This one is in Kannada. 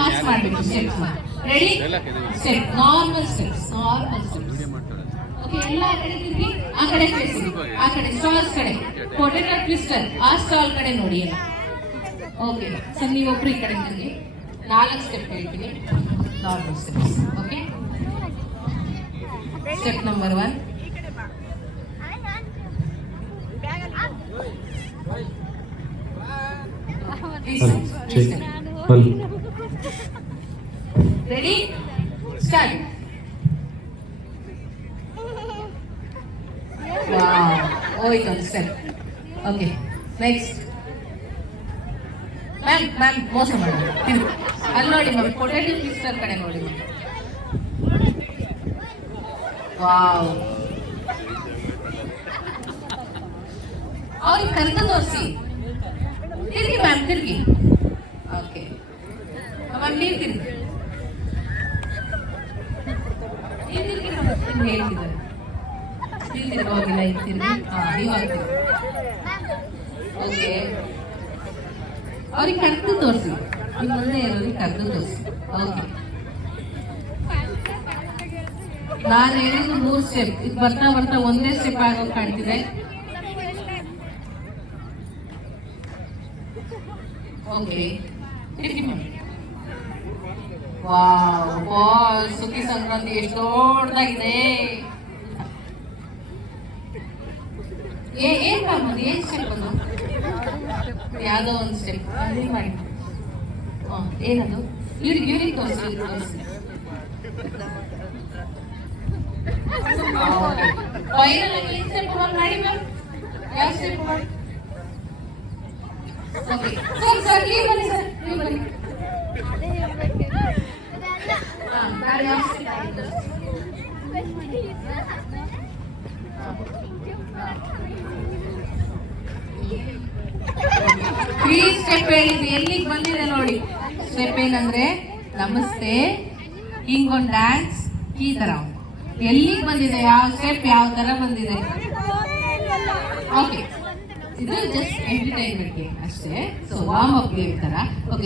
ಪಾಸ್ ಮಾಡಬೇಕು steps. Ready? Step normal steps. Okay, ಎಲ್ಲ ಕಡೆ ತಿರುಗಿ, ಆ ಕಡೆ ಫೇಸ್, ಆ ಕಡೆ ಸ್ಟಾಲ್ಸ್ ಕಡೆ, ಪೊಟೆಟೋ ಟ್ವಿಸ್ಟರ್ ಆ ಸ್ಟಾಲ್ ಕಡೆ ನೋಡಿ ಎಲ್ಲ. ಓಕೆ ಸರ್, ನೀವೊಬ್ರು ಈ ಕಡೆ ತಿರುಗಿ. 4 ಸ್ಟೆಪ್ ಹೇಳ್ತೀನಿ, normal steps. Okay, step number 1. Ready? Start. Wow. Oh, it's on step. Okay. Next. Ma'am, ಮೋಸ ಮಾಡಿ. ಅಲ್ಲಿ ನೋಡಿ ಮ್ಯಾಮ್, ಪೊಟೆಟೋ ಟ್ವಿಸ್ಟರ್ ಕಡೆ ನೋಡಿ. ವಾವ್. ಅವ್ರಿಗೆ ಕರೆದು ತೋರಿಸಿ. ತಿರುಗಿ ಮ್ಯಾಮ್, ತಿರುಗಿ. ಓಕೆ ಮ್ಯಾಮ್, ನೀವು ತಿರುಗಿ. ಹೇಳ್ತಿದ್ದಾರೆ ನೀವು ತಿರುಗೋಗಿಲ್ಲ, ಈಗ ತಿರುಗಿ. ನೀವು ಆಗ್ತೀವಿ. ಓಕೆ, ಅವ್ರಿಗೆ ಕರೆದು ತೋರಿಸಿ. ನಿಮ್ಮ ಮುಂದೆ ಇರೋರಿಗೆ ಕರೆದು ತೋರಿಸಿ. ಓಕೆ, ನಾನು ಹೇಳಿದ್ದು 3 ಸ್ಟೆಪ್. ಈಗ ಬರ್ತಾ ಬರ್ತಾ ಒಂದೇ ಸ್ಟೆಪ್ ಆಗೋದು ಕಾಣ್ತಿದೆ. ಓಕೆ, ವಾವ್, ಸುಗ್ಗಿ ಸಂಕ್ರಾಂತಿ ಎಷ್ಟು ದೊಡ್ಡದಾಗಿದೆ. ಏನ್ ಮಾಡ್ಬೋದು? ಏನ್ ಸ್ಟೆಪ್ ಅದು? ಯಾವ್ದೋ ಒಂದು ಸ್ಟೆಪ್ ಮಾಡಿ. ಏನದು? ಇವ್ರಿಗೆ ತೋರಿಸಿ. ಫೈನಲ್ ಆಗಿ ಏನ್ ಸ್ಟೆಪ್ ಮಾಡಿ ಮ್ಯಾಮ್? ಯಾವ ಸ್ಟೆಪ್ ಮಾಡಿ? ಓಕೆ ಸರ್, ನೀವು ಬನ್ನಿ ಸರ್, ನೀವು ಬನ್ನಿ. ತ್ರೀ ಸ್ಟೆಪ್ ಹೇಳಿದ್ವಿ, ಎಲ್ಲಿಗೆ ಬಂದಿದೆ ನೋಡಿ. ಸ್ಟೆಪ್ ಏನಂದ್ರೆ ನಮಸ್ತೆ, ಹಿಂಗೊಂದು ಡ್ಯಾನ್ಸ್, ಈ ತರ ಎಲ್ಲಿಗೆ ಬಂದಿದೆ, ಯಾವ ಸ್ಟೆಪ್ ಯಾವ ತರ ಬಂದಿದೆ. ಓಕೆ, ಇದು ಜಸ್ಟ್ ಎಂಟರ್ಟೈನ್ಮೆಂಟ್ ಗೇಮ್ ಅಷ್ಟೇ. ಸೊ ವಾರ್ಮ್ ಅಪ್ ಗೇಮ್ ತರ. ಓಕೆ.